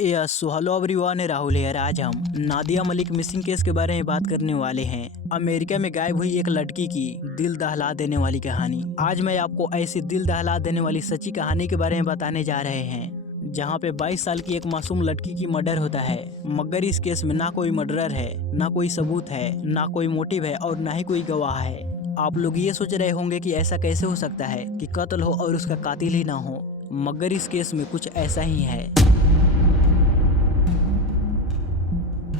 So hello everyone, Rahul है। आज हम नादिया मलिक मिसिंग केस के बारे में बात करने वाले हैं। अमेरिका में गायब हुई एक लड़की की दिल दहला देने वाली कहानी। आज मैं आपको ऐसी दिल दहला देने वाली सच्ची कहानी के बारे में बताने जा रहे हैं, जहां पे 22 साल की एक मासूम लड़की की मर्डर होता है। मगर इस केस में ना कोई मर्डरर है, ना कोई सबूत है, ना कोई मोटिव है और ना ही कोई गवाह है। आप लोग ये सोच रहे होंगे कि ऐसा कैसे हो सकता है कि कत्ल हो और उसका कातिल ही ना हो, मगर इस केस में कुछ ऐसा ही है।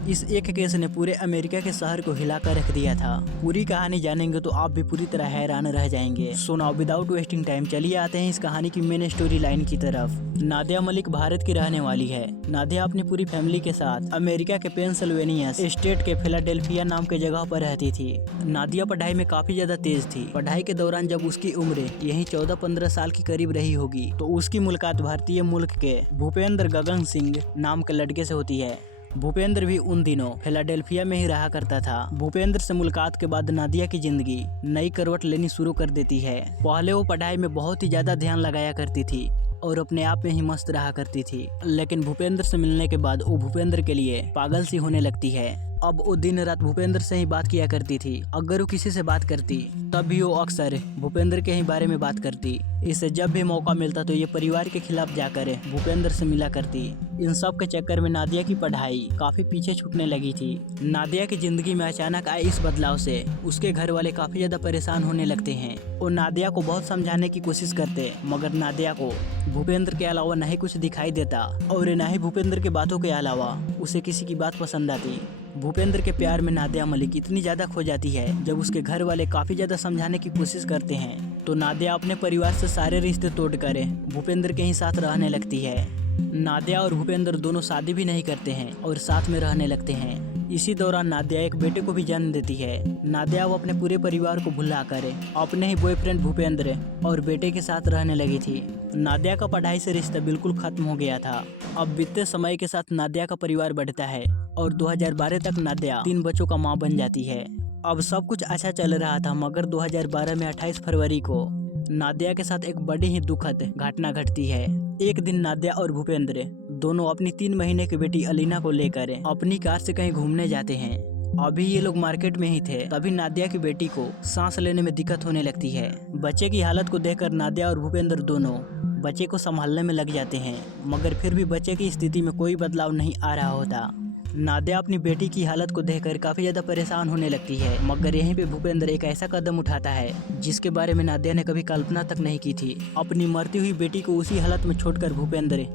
इस एक केस ने पूरे अमेरिका के शहर को हिलाकर रख दिया था। पूरी कहानी जानेंगे तो आप भी पूरी तरह हैरान रह जाएंगे। So now without wasting time चलिए आते हैं इस कहानी की मेन स्टोरी लाइन की तरफ। नादिया मलिक भारत की रहने वाली है। नादिया अपनी पूरी फैमिली के साथ अमेरिका के पेंसिल्वेनिया स्टेट के फिलाडेल्फिया नाम के जगह पर रहती थी। नादिया पढ़ाई में काफी ज्यादा तेज थी। पढ़ाई के दौरान जब उसकी उम्र यही 14-15 साल की करीब रही होगी तो उसकी मुलाकात भारतीय मुल्क के भूपेंद्र गगन सिंह नाम के लड़के से होती है। भूपेंद्र भी उन दिनों फिलाडेल्फिया में ही रहा करता था। भूपेंद्र से मुलाकात के बाद नादिया की जिंदगी नई करवट लेनी शुरू कर देती है। पहले वो पढ़ाई में बहुत ही ज्यादा ध्यान लगाया करती थी और अपने आप में ही मस्त रहा करती थी, लेकिन भूपेंद्र से मिलने के बाद वो भूपेंद्र के लिए पागल सी होने लगती है। अब वो दिन रात भूपेंद्र से ही बात किया करती थी। अगर वो किसी से बात करती तब भी वो अक्सर भूपेंद्र के ही बारे में बात करती। इसे जब भी मौका मिलता तो ये परिवार के खिलाफ जाकर भूपेंद्र से मिला करती। इन सब के चक्कर में नादिया की पढ़ाई काफी पीछे छूटने लगी थी। नादिया की जिंदगी में अचानक आए इस बदलाव से उसके घर वाले काफी ज्यादा परेशान होने लगते हैं। वो नादिया को बहुत समझाने की कोशिश करते, मगर नादिया को भूपेंद्र के अलावा नहीं कुछ दिखाई देता और न ही भूपेंद्र के बातों के अलावा उसे किसी की बात पसंद आती। भूपेंद्र के प्यार में नादिया मलिक इतनी ज्यादा खो जाती है। जब उसके घर वाले काफी ज्यादा समझाने की कोशिश करते हैं तो नादिया अपने परिवार से सारे रिश्ते तोड़कर भूपेंद्र के ही साथ रहने लगती है। नादिया और भूपेंद्र दोनों शादी भी नहीं करते हैं और साथ में रहने लगते हैं। इसी दौरान नादिया एक बेटे को भी जन्म देती है। नादिया वो अपने पूरे परिवार को भुलाकर अपने ही बॉयफ्रेंड भूपेंद्र और बेटे के साथ रहने लगी थी। नादिया का पढ़ाई से रिश्ता बिल्कुल खत्म हो गया था। अब बीतते समय के साथ नादिया का परिवार बढ़ता है और 2012 तक नादिया 3 बच्चों का मां बन जाती है। अब सब कुछ अच्छा चल रहा था, मगर 2012 में 28 फरवरी को नादिया के साथ एक बड़ी ही दुखद घटना घटती है। एक दिन नादिया और भूपेंद्र दोनों अपनी 3 महीने की बेटी अलीना को लेकर अपनी कार से कहीं घूमने जाते हैं। अभी ये लोग मार्केट में ही थे, तभी नादिया की बेटी को सांस लेने में दिक्कत होने लगती है। बच्चे की हालत को देखकर नादिया और भूपेंद्र दोनों बच्चे को संभालने में लग जाते हैं, मगर फिर भी बच्चे की स्थिति में कोई बदलाव नहीं आ रहा होता। नादिया अपनी बेटी की हालत को देखकर काफी ज्यादा परेशान होने लगती है, मगर यहीं पे भूपेंद्र एक ऐसा कदम उठाता है जिसके बारे में नादिया ने कभी कल्पना तक नहीं की थी। अपनी मरती हुई बेटी को उसी हालत में छोड़कर भूपेंद्र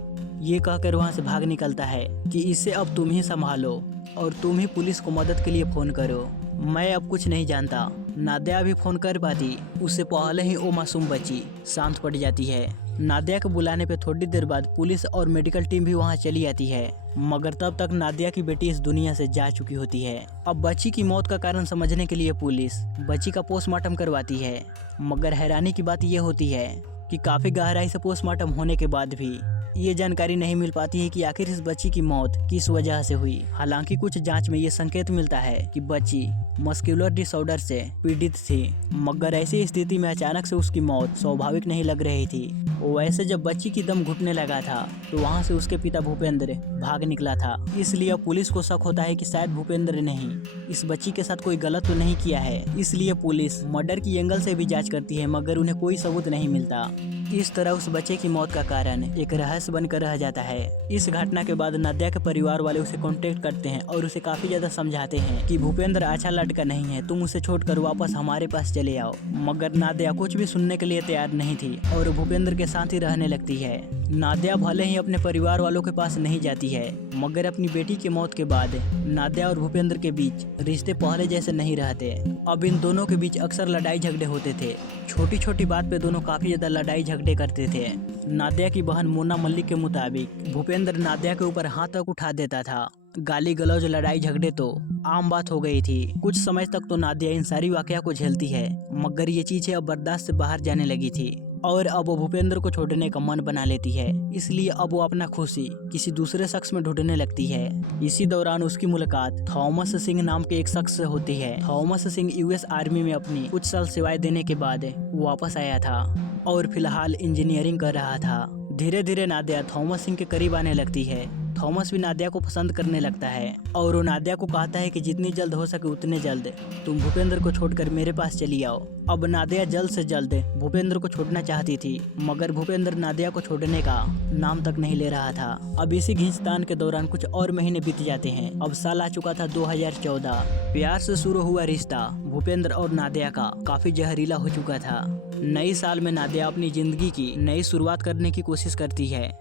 ये कहकर वहां से भाग निकलता है कि इसे अब तुम ही संभालो और तुम ही पुलिस को मदद के लिए फोन करो। मैं अब कुछ नहीं जानता। नादिया भी फोन कर पाती, उससे पहले ही वो मासूम बच्ची शांत पड़ जाती है। नादिया को बुलाने पे थोड़ी देर बाद पुलिस और मेडिकल टीम भी वहां चली आती है, मगर तब तक नादिया की बेटी इस दुनिया से जा चुकी होती है। अब बच्ची की मौत का कारण समझने के लिए पुलिस बच्ची का पोस्टमार्टम करवाती है, मगर हैरानी की बात यह होती है कि काफी गहराई से पोस्टमार्टम होने के बाद भी ये जानकारी नहीं मिल पाती है कि आखिर इस बच्ची की मौत किस वजह से हुई। हालांकि कुछ जांच में ये संकेत मिलता है कि बच्ची मस्कुलर डिसऑर्डर से पीड़ित थी, मगर ऐसी स्थिति में अचानक से उसकी मौत स्वाभाविक नहीं लग रही थी। वैसे जब बच्ची की दम घुटने लगा था तो वहां से उसके पिता भूपेंद्र भाग निकला था। इसलिए पुलिस को शक होता है कि शायद भूपेंद्र ने ही इस बच्ची के साथ कोई गलत तो नहीं किया है। इसलिए पुलिस मर्डर की एंगल से भी जांच करती है, मगर उन्हें कोई सबूत नहीं मिलता। इस तरह उस बच्चे की मौत का कारण एक रहस्य बनकर रह जाता है। इस घटना के बाद नादिया के परिवार वाले उसे कांटेक्ट करते हैं और उसे काफी ज्यादा समझाते हैं कि भूपेंद्र अच्छा लड़का नहीं है, तुम उसे छोड़कर वापस हमारे पास चले आओ। मगर नादिया कुछ भी सुनने के लिए तैयार नहीं थी और भूपेंद्र के साथ ही रहने लगती है। नादिया भले ही अपने परिवार वालों के पास नहीं जाती है, मगर अपनी बेटी की मौत के बाद नादिया और भूपेंद्र के बीच रिश्ते पहले जैसे नहीं रहते। अब इन दोनों के बीच अक्सर लड़ाई झगड़े होते थे। छोटी छोटी बात पे दोनों काफी ज्यादा लड़ाई झगड़े करते थे। नादिया की बहन मोना मलिक के मुताबिक भूपेंद्र नादिया के ऊपर हाथ तक उठा देता था। गाली गलौज लड़ाई झगड़े तो आम बात हो गई थी। कुछ समय तक तो नादिया इन सारी वाकया को झेलती है, मगर ये चीजें अब बर्दाश्त से बाहर जाने लगी थी और अब वो भूपेंद्र को छोड़ने का मन बना लेती है। इसलिए अब वो अपना खुशी किसी दूसरे शख्स में ढूंढने लगती है। इसी दौरान उसकी मुलाकात थॉमस सिंह नाम के एक शख्स से होती है। थॉमस सिंह यूएस आर्मी में अपनी कुछ साल सेवाएं देने के बाद वापस आया था और फिलहाल इंजीनियरिंग कर रहा था। धीरे धीरे नादिया थॉमस सिंह के करीब आने लगती है थॉमस भी नादिया को पसंद करने लगता है और वो नादिया को कहता है कि जितनी जल्द हो सके उतने जल्द तुम भूपेंद्र को छोड़कर मेरे पास चली आओ। अब नादिया जल्द से जल्द भूपेंद्र को छोड़ना चाहती थी, मगर भूपेंद्र नादिया को छोड़ने का नाम तक नहीं ले रहा था। अब इसी खींचतान के दौरान कुछ और महीने बीत जाते हैं। अब साल आ चुका था 2014। प्यार से शुरू हुआ रिश्ता भूपेंद्र और नादिया का काफी जहरीला हो चुका था। नई साल में नादिया अपनी जिंदगी की नई शुरुआत करने की कोशिश करती है।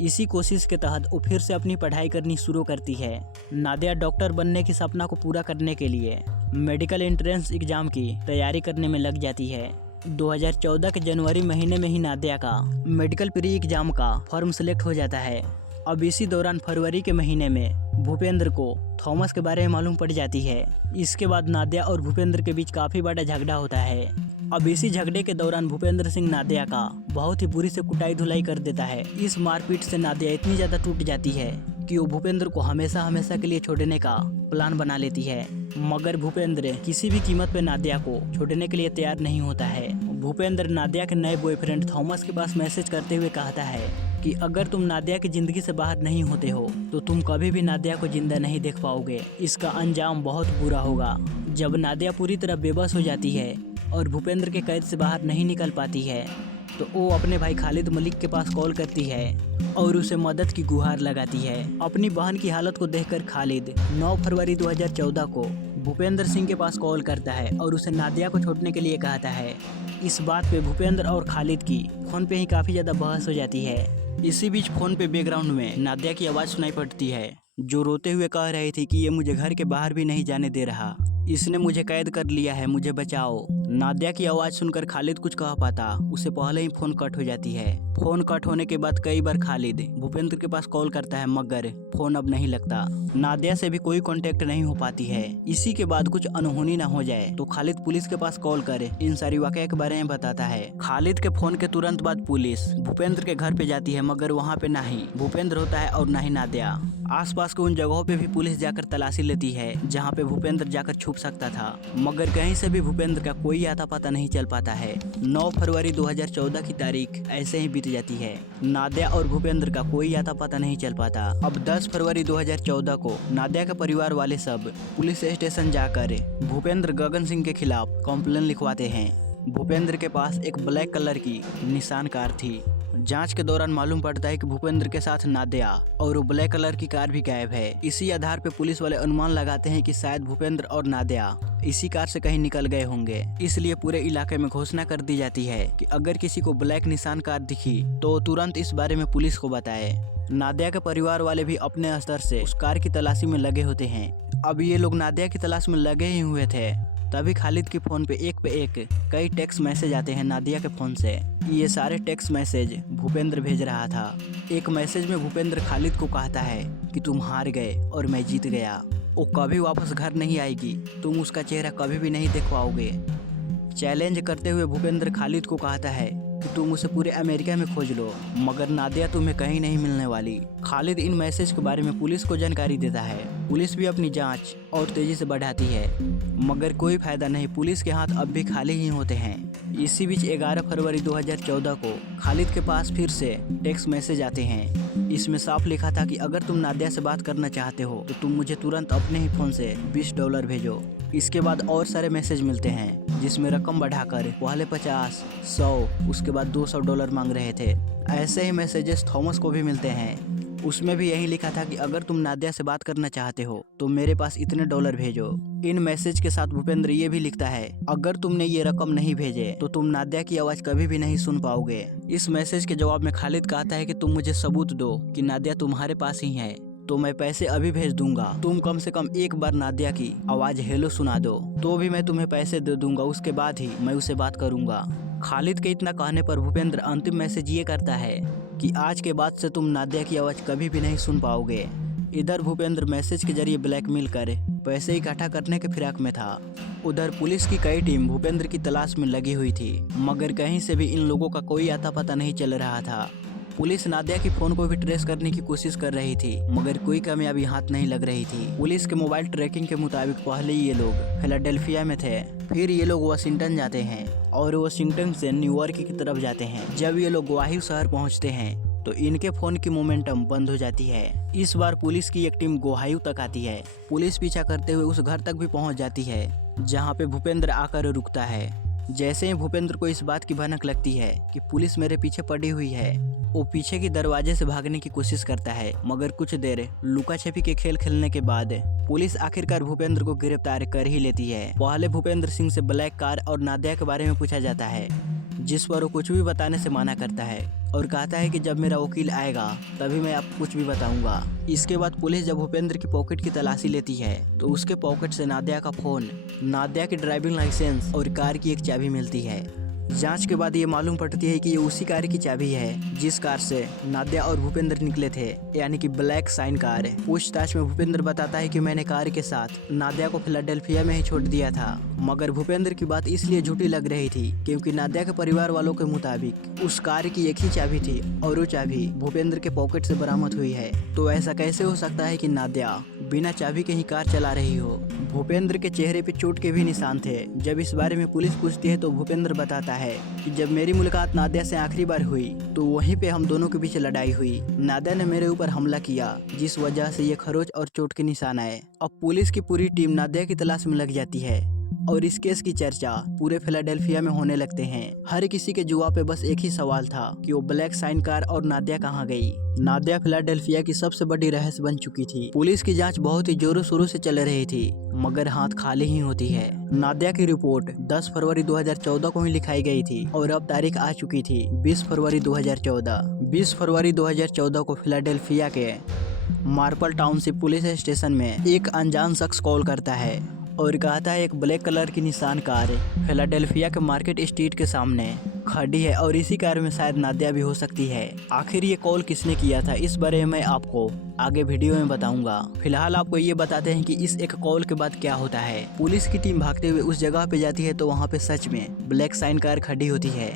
इसी कोशिश के तहत वो फिर से अपनी पढ़ाई करनी शुरू करती है। नादिया डॉक्टर बनने की सपना को पूरा करने के लिए मेडिकल एंट्रेंस एग्जाम की तैयारी करने में लग जाती है। 2014 के जनवरी महीने में ही नादिया का मेडिकल प्री एग्जाम का फॉर्म सेलेक्ट हो जाता है। अब इसी दौरान फरवरी के महीने में भूपेंद्र को थॉमस के बारे में मालूम पड़ जाती है। इसके बाद नादिया और भूपेंद्र के बीच काफी बड़ा झगड़ा होता है। अब इसी झगड़े के दौरान भूपेंद्र सिंह नादिया का बहुत ही बुरी से कुटाई धुलाई कर देता है। इस मारपीट से नादिया इतनी ज्यादा टूट जाती है कि वो भूपेंद्र को हमेशा हमेशा के लिए छोड़ने का प्लान बना लेती है, मगर भूपेंद्र किसी भी कीमत पे नादिया को छोड़ने के लिए तैयार नहीं होता है। भूपेंद्र नादिया के नए बॉयफ्रेंड थॉमस के पास मैसेज करते हुए कहता है कि अगर तुम नादिया की जिंदगी से बाहर नहीं होते हो तो तुम कभी भी नादिया को जिंदा नहीं देख पाओगे। इसका अंजाम बहुत बुरा होगा। जब नादिया पूरी तरह बेबस हो जाती है और भूपेंद्र के कैद से बाहर नहीं निकल पाती है तो वो अपने भाई खालिद मलिक के पास कॉल करती है और उसे मदद की गुहार लगाती है। अपनी बहन की हालत को देखकर खालिद 9 फरवरी 2014 को भूपेंद्र सिंह के पास कॉल करता है और उसे नादिया को छोड़ने के लिए कहता है। इस बात पे भूपेंद्र और खालिद की फोन पे ही काफी ज्यादा बहस हो जाती है। इसी बीच फोन पे बैकग्राउंड में नादिया की आवाज सुनाई पड़ती है जो रोते हुए कह रही थी कि ये मुझे घर के बाहर भी नहीं जाने दे रहा, इसने मुझे कैद कर लिया है, मुझे बचाओ। नादिया की आवाज सुनकर खालिद कुछ कह पाता उससे पहले ही फोन कट हो जाती है। फोन कट होने के बाद कई बार खालिद भूपेंद्र के पास कॉल करता है मगर फोन अब नहीं लगता। नादिया से भी कोई कांटेक्ट नहीं हो पाती है। इसी के बाद कुछ अनहोनी न हो जाए तो खालिद पुलिस के पास कॉल कर इन सारी वाकया के बारे में बताता है। खालिद के फोन के तुरंत बाद पुलिस भूपेंद्र के घर पे जाती है, मगर वहाँ पे ना ही भूपेंद्र होता है और ना ही नादिया। आसपास के उन जगहों पे भी पुलिस जाकर तलाशी लेती है जहाँ पे भूपेंद्र जाकर छुप सकता था, मगर कहीं से भी भूपेंद्र का कोई आता पता नहीं चल पाता है। 9 फरवरी 2014 की तारीख ऐसे ही बीत जाती है। नादिया और भूपेंद्र का कोई आता पता नहीं चल पाता। अब 10 फरवरी 2014 को नादिया के परिवार वाले सब पुलिस स्टेशन जाकर भूपेंद्र गगन सिंह के खिलाफ कंप्लेन लिखवाते हैं। भूपेंद्र के पास एक ब्लैक कलर की निशान कार थी। जांच के दौरान मालूम पड़ता है कि भूपेंद्र के साथ नादिया और वो ब्लैक कलर की कार भी गायब है। इसी आधार पे पुलिस वाले अनुमान लगाते हैं कि शायद भूपेंद्र और नादिया इसी कार से कहीं निकल गए होंगे। इसलिए पूरे इलाके में घोषणा कर दी जाती है कि अगर किसी को ब्लैक निशान कार दिखी तो तुरंत इस बारे में पुलिस को बताए। नादिया के परिवार वाले भी अपने स्तर से उस कार की तलाशी में लगे होते हैं। अब ये लोग नादिया की तलाश में लगे ही हुए थे, तभी खालिद के फोन पे एक कई टेक्स्ट मैसेज आते हैं नादिया के फोन से। ये सारे टेक्स्ट मैसेज भूपेंद्र भेज रहा था। एक मैसेज में भूपेंद्र खालिद को कहता है कि तुम हार गए और मैं जीत गया, वो कभी वापस घर नहीं आएगी, तुम उसका चेहरा कभी भी नहीं देख पाओगे। चैलेंज करते हुए भूपेंद्र खालिद को कहता है कि तुम उसे पूरे अमेरिका में खोज लो, मगर नादिया तुम्हें कहीं नहीं मिलने वाली। खालिद इन मैसेज के बारे में पुलिस को जानकारी देता है। पुलिस भी अपनी जांच और तेजी से बढ़ाती है, मगर कोई फायदा नहीं, पुलिस के हाथ अब भी खाली ही होते हैं। इसी बीच 11 फरवरी 2014 को खालिद के पास फिर से टेक्स्ट मैसेज आते हैं। इसमें साफ लिखा था कि अगर तुम नादिया से बात करना चाहते हो तो तुम मुझे तुरंत अपने ही फोन से $20 भेजो। इसके बाद और सारे मैसेज मिलते हैं जिसमें रकम बढ़ाकर पहले 50, 100, उसके बाद $200 मांग रहे थे। ऐसे ही मैसेजेस थॉमस को भी मिलते हैं। उसमें भी यही लिखा था कि अगर तुम नादिया से बात करना चाहते हो तो मेरे पास इतने $, भेजो। इन मैसेज के साथ भूपेंद्र ये भी लिखता है, अगर तुमने ये रकम नहीं भेजे तो तुम नादिया की आवाज कभी भी नहीं सुन पाओगे। इस मैसेज के जवाब में खालिद कहता है कि तुम मुझे सबूत दो कि नादिया तुम्हारे पास ही है तो मैं पैसे अभी भेज दूंगा। तुम कम से कम एक बार नादिया की आवाज हेलो सुना दो तो भी मैं तुम्हें पैसे दे दूंगा, उसके बाद ही मैं उससे बात करूंगा। खालिद के इतना कहने पर भूपेंद्र अंतिम मैसेज ये करता है कि आज के बाद से तुम नादिया की आवाज कभी भी नहीं सुन पाओगे। इधर भूपेंद्र मैसेज के जरिए ब्लैकमेल कर पैसे इकट्ठा करने के फिराक में था। उधर पुलिस की कई टीम भूपेंद्र की तलाश में लगी हुई थी, मगर कहीं से भी इन लोगों का कोई आता पता नहीं चल रहा था। पुलिस नादिया की फोन को भी ट्रेस करने की कोशिश कर रही थी, मगर कोई कामयाबी हाथ नहीं लग रही थी। पुलिस के मोबाइल ट्रैकिंग के मुताबिक पहले ये लोग फिलाडेल्फिया में थे, फिर ये लोग वाशिंगटन जाते हैं और वाशिंगटन से न्यूयॉर्क की तरफ जाते हैं। जब ये लोग ओहायो शहर पहुंचते हैं तो इनके फोन की मोमेंटम बंद हो जाती है। इस बार पुलिस की एक टीम गोहायू तक आती है। पुलिस पीछा करते हुए उस घर तक भी पहुंच जाती है जहां पे भूपेंद्र आकर रुकता है। जैसे ही भूपेंद्र को इस बात की भनक लगती है कि पुलिस मेरे पीछे पड़ी हुई है, वो पीछे की दरवाजे से भागने की कोशिश करता है, मगर कुछ देर लुका छिपी के खेल खेलने के बाद पुलिस आखिरकार भूपेंद्र को गिरफ्तार कर ही लेती है। पहले भूपेंद्र सिंह से ब्लैक कार और नादिया के बारे में पूछा जाता है, जिस पर वो कुछ भी बताने से मना करता है और कहता है कि जब मेरा वकील आएगा तभी मैं आपको कुछ भी बताऊंगा। इसके बाद पुलिस जब भूपेंद्र की पॉकेट की तलाशी लेती है तो उसके पॉकेट से नादिया का फोन, नादिया की ड्राइविंग लाइसेंस और कार की एक चाबी मिलती है। जांच के बाद ये मालूम पड़ती है कि ये उसी कार की चाबी है जिस कार से नादिया और भूपेंद्र निकले थे, यानी कि ब्लैक साइन कार। पूछताछ में भूपेंद्र बताता है कि मैंने कार के साथ नादिया को फिलाडेल्फिया में ही छोड़ दिया था, मगर भूपेंद्र की बात इसलिए झूठी लग रही थी क्योंकि नादिया के परिवार वालों के मुताबिक उस कार की एक ही चाबी थी और वो चाबी भूपेंद्र के पॉकेट से बरामद हुई है। तो ऐसा कैसे हो सकता है कि नादिया बिना चाबी के ही कार चला रही हो। भूपेंद्र के चेहरे पे चोट के भी निशान थे। जब इस बारे में पुलिस पूछती है तो भूपेंद्र बताता है कि जब मेरी मुलाकात नादिया से आखिरी बार हुई तो वहीं पे हम दोनों के बीच लड़ाई हुई। नादिया ने मेरे ऊपर हमला किया जिस वजह से ये खरोच और चोट के निशान आए। अब पुलिस की पूरी टीम नादिया की तलाश में लग जाती है और इस केस की चर्चा पूरे फिलाडेल्फिया में होने लगते हैं। हर किसी के जुआ पे बस एक ही सवाल था कि वो ब्लैक साइन कार और नादिया कहाँ गई। नादिया फिलाडेल्फिया की सबसे बड़ी रहस्य बन चुकी थी। पुलिस की जांच बहुत ही जोरों शोरों से चल रही थी, मगर हाथ खाली ही होती है। नादिया की रिपोर्ट 10 फरवरी 2014 को ही लिखाई गई थी और अब तारीख आ चुकी थी 20 फरवरी 2014। 20 फरवरी 2014 को फिलाडेल्फिया के मार्पल टाउनशिप पुलिस स्टेशन में एक अनजान शख्स कॉल करता है और कहता है एक ब्लैक कलर की निशान कार फिलाडेल्फिया के मार्केट स्ट्रीट के सामने खड़ी है और इसी कार में शायद नादिया भी हो सकती है। आखिर ये कॉल किसने किया था इस बारे में आपको आगे वीडियो में बताऊंगा। फिलहाल आपको ये बताते हैं कि इस एक कॉल के बाद क्या होता है। पुलिस की टीम भागते हुए उस जगह पे जाती है तो वहाँ पे सच में ब्लैक साइन कार खड़ी होती है।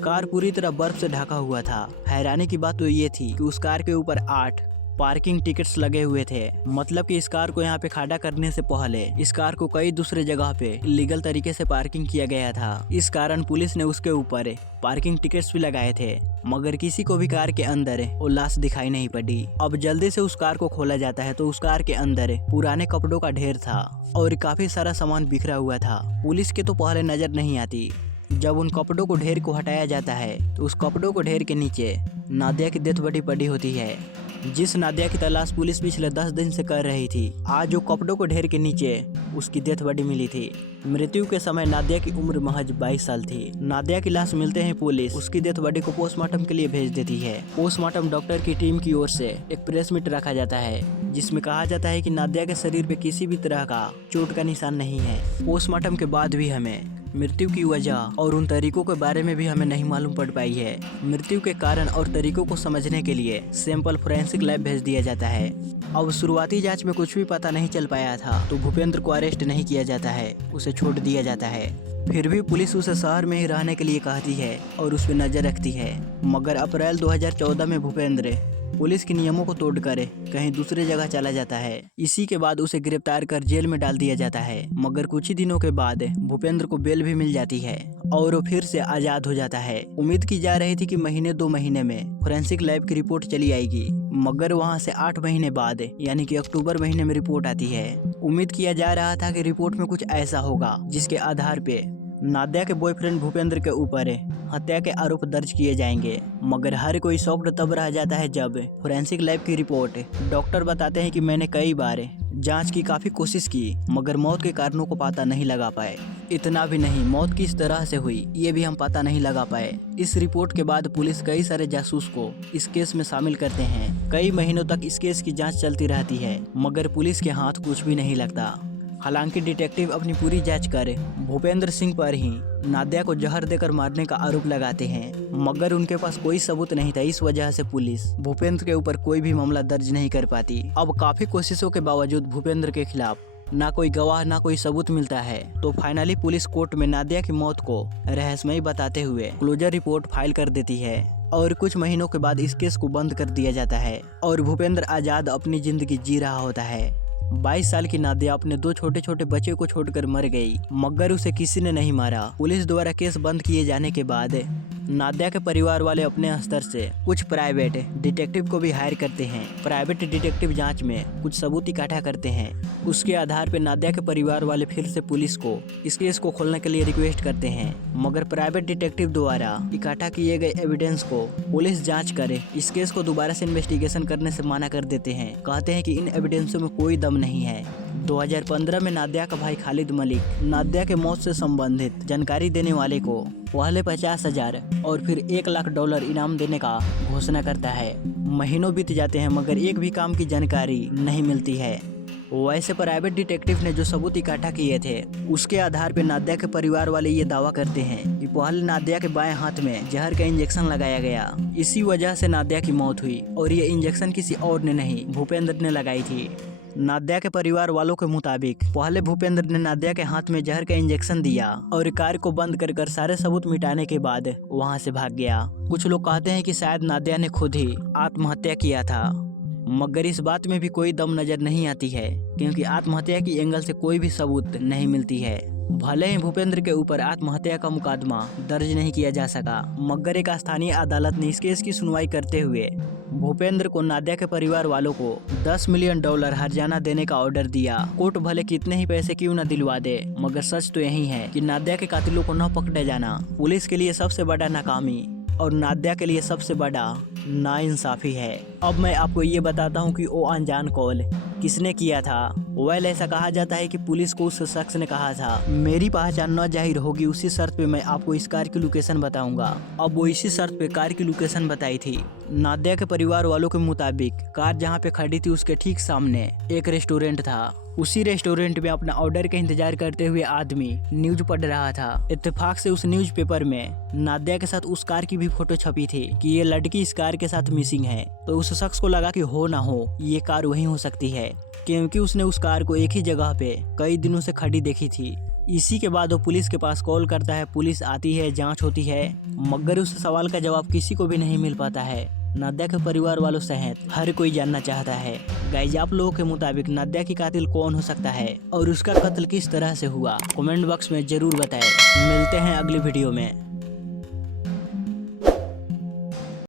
कार पूरी तरह बर्फ से ढका हुआ था। हैरानी की बात तो ये थी कि उस कार के ऊपर 8 पार्किंग टिकट्स लगे हुए थे। मतलब कि इस कार को यहाँ पे खड़ा करने से पहले इस कार को कई दूसरे जगह पे लीगल तरीके से पार्किंग किया गया था। इस कारण पुलिस ने उसके ऊपर पार्किंग टिकट्स भी लगाए थे, मगर किसी को भी कार के अंदर वो लाश दिखाई नहीं पड़ी। अब जल्दी से उस कार को खोला जाता है तो उस कार के अंदर पुराने कपड़ों का ढेर था और काफी सारा सामान बिखरा हुआ था। पुलिस के तो पहले नजर नहीं आती। जब उन कपड़ों को ढेर को हटाया जाता है तो उस कपड़ों को ढेर के नीचे नादिया की डेथ बॉडी पड़ी होती है, जिस नादिया की तलाश पुलिस पिछले 10 दिन से कर रही थी। आज जो कपड़ों को ढेर के नीचे उसकी डेथ बॉडी मिली थी। मृत्यु के समय नादिया की उम्र महज 22 साल थी। नादिया की लाश मिलते ही पुलिस उसकी डेथ बॉडी को पोस्टमार्टम के लिए भेज देती है। पोस्टमार्टम डॉक्टर की टीम की ओर से एक प्रेस मीट रखा जाता है जिसमें कहा जाता है कि नादिया के शरीर पे किसी भी तरह का चोट का निशान नहीं है। पोस्टमार्टम के बाद भी हमें मृत्यु की वजह और उन तरीकों के बारे में भी हमें नहीं मालूम पड़ पाई है। मृत्यु के कारण और तरीकों को समझने के लिए सैंपल फोरेंसिक लैब भेज दिया जाता है। अब शुरुआती जांच में कुछ भी पता नहीं चल पाया था तो भूपेंद्र को अरेस्ट नहीं किया जाता है, उसे छोड़ दिया जाता है। फिर भी पुलिस उसे शहर में ही रहने के लिए कहती है और उस पर नजर रखती है, मगर अप्रैल 2014 में भूपेंद्र पुलिस के नियमों को तोड़कर कहीं दूसरे जगह चला जाता है। इसी के बाद उसे गिरफ्तार कर जेल में डाल दिया जाता है, मगर कुछ ही दिनों के बाद भूपेंद्र को बेल भी मिल जाती है और वो फिर से आजाद हो जाता है। उम्मीद की जा रही थी कि महीने 2 महीने में फोरेंसिक लैब की रिपोर्ट चली आएगी, मगर वहां से 8 महीने बाद यानी कि अक्टूबर महीने में रिपोर्ट आती है। उम्मीद किया जा रहा था कि रिपोर्ट में कुछ ऐसा होगा जिसके आधार पे नादिया के बॉयफ्रेंड भूपेंद्र के ऊपर हत्या के आरोप दर्ज किए जाएंगे, मगर हर कोई शॉक्ड तब रह जाता है जब फोरेंसिक लैब की रिपोर्ट डॉक्टर बताते हैं कि मैंने कई बार जांच की काफी कोशिश की मगर मौत के कारणों को पता नहीं लगा पाए। इतना भी नहीं, मौत किस तरह से हुई ये भी हम पता नहीं लगा पाए। इस रिपोर्ट के बाद पुलिस कई सारे जासूस को इस केस में शामिल करते हैं। कई महीनों तक इस केस की जांच चलती रहती है, मगर पुलिस के हाथ कुछ भी नहीं लगता। हालांकि डिटेक्टिव अपनी पूरी जांच कर भूपेंद्र सिंह पर ही नादिया को जहर देकर मारने का आरोप लगाते हैं, मगर उनके पास कोई सबूत नहीं था। इस वजह से पुलिस भूपेंद्र के ऊपर कोई भी मामला दर्ज नहीं कर पाती। अब काफी कोशिशों के बावजूद भूपेंद्र के खिलाफ ना कोई गवाह ना कोई सबूत मिलता है, तो फाइनली पुलिस कोर्ट में नादिया की मौत को रहस्यमयी बताते हुए क्लोजर रिपोर्ट फाइल कर देती है और कुछ महीनों के बाद इस केस को बंद कर दिया जाता है और भूपेंद्र आजाद अपनी जिंदगी जी रहा होता है। 22 साल की नादिया अपने 2 छोटे छोटे बच्चे को छोड़कर मर गई, मगर उसे किसी ने नहीं मारा। पुलिस द्वारा केस बंद किए जाने के बाद नादिया के परिवार वाले अपने स्तर से कुछ प्राइवेट डिटेक्टिव को भी हायर करते हैं। प्राइवेट डिटेक्टिव जांच में कुछ सबूत इकट्ठा करते हैं। उसके आधार पर नादिया के परिवार वाले फिर से पुलिस को इस केस को खोलने के लिए रिक्वेस्ट करते हैं, मगर प्राइवेट डिटेक्टिव द्वारा इकट्ठा किए गए एविडेंस को पुलिस जांच करे इस केस को दोबारा से इन्वेस्टिगेशन करने से मना कर देते हैं। कहते हैं कि इन एविडेंसों में कोई दम नहीं है। 2015 में नादिया का भाई खालिद मलिक नादिया के मौत से संबंधित जानकारी देने वाले को पहले 50,000 और फिर $1,00,000 इनाम देने का घोषणा करता है। महीनों बीत जाते हैं मगर एक भी काम की जानकारी नहीं मिलती है। वैसे प्राइवेट डिटेक्टिव ने जो सबूत इकट्ठा किए थे उसके आधार पर नादिया के परिवार वाले ये दावा करते हैं कि पहले नादिया के बाएं हाथ में जहर का इंजेक्शन लगाया गया, इसी वजह से नादिया की मौत हुई और ये इंजेक्शन किसी और ने नहीं भूपेंद्र ने लगाई थी। नादिया के परिवार वालों के मुताबिक पहले भूपेंद्र ने नादिया के हाथ में जहर का इंजेक्शन दिया और कार को बंद कर सारे सबूत मिटाने के बाद वहां से भाग गया। कुछ लोग कहते हैं कि शायद नादिया ने खुद ही आत्महत्या किया था, मगर इस बात में भी कोई दम नजर नहीं आती है क्योंकि आत्महत्या की एंगल से कोई भी सबूत नहीं मिलती है। भले ही भूपेंद्र के ऊपर आत्महत्या का मुकदमा दर्ज नहीं किया जा सका, मगर एक स्थानीय अदालत ने इस केस की सुनवाई करते हुए भूपेंद्र को नादिया के परिवार वालों को $10 मिलियन हर्जाना देने का ऑर्डर दिया। कोर्ट भले कितने ही पैसे क्यों न दिलवा दे, मगर सच तो यही है कि नादिया के कातिलों को न पकड़े जाना पुलिस के लिए सबसे बड़ा नाकामी और नादिया के लिए सबसे बड़ा नाइंसाफी है। अब मैं आपको ये बताता हूँ कि वो अनजान कॉल किसने किया था। वेल, ऐसा कहा जाता है कि पुलिस को उस शख्स ने कहा था मेरी पहचान न जाहिर होगी उसी शर्त पे मैं आपको इस कार की लोकेशन बताऊंगा। अब वो इसी शर्त पे कार की लोकेशन बताई थी। नादिया के परिवार वालों के मुताबिक कार जहाँ पे खड़ी थी उसके ठीक सामने एक रेस्टोरेंट था। उसी रेस्टोरेंट में अपना ऑर्डर का इंतजार करते हुए आदमी न्यूज पढ़ रहा था। इत्तेफाक से उस न्यूज पेपर में नादिया के साथ उस कार की भी फोटो छपी थी कि ये लड़की इस कार के साथ मिसिंग है। तो उस शख्स को लगा कि हो ना हो ये कार वही हो सकती है, क्योंकि उसने उस कार को एक ही जगह पे कई दिनों से खड़ी देखी थी। इसी के बाद वो पुलिस के पास कॉल करता है, पुलिस आती है, जांच होती है, मगर उस सवाल का जवाब किसी को भी नहीं मिल पाता है। नादिया के परिवार वालों सहित हर कोई जानना चाहता है गाइज आप लोगों के मुताबिक नादिया की कातिल कौन हो सकता है और उसका कत्ल किस तरह से हुआ, कमेंट बॉक्स में जरूर बताएं। मिलते हैं अगली वीडियो में।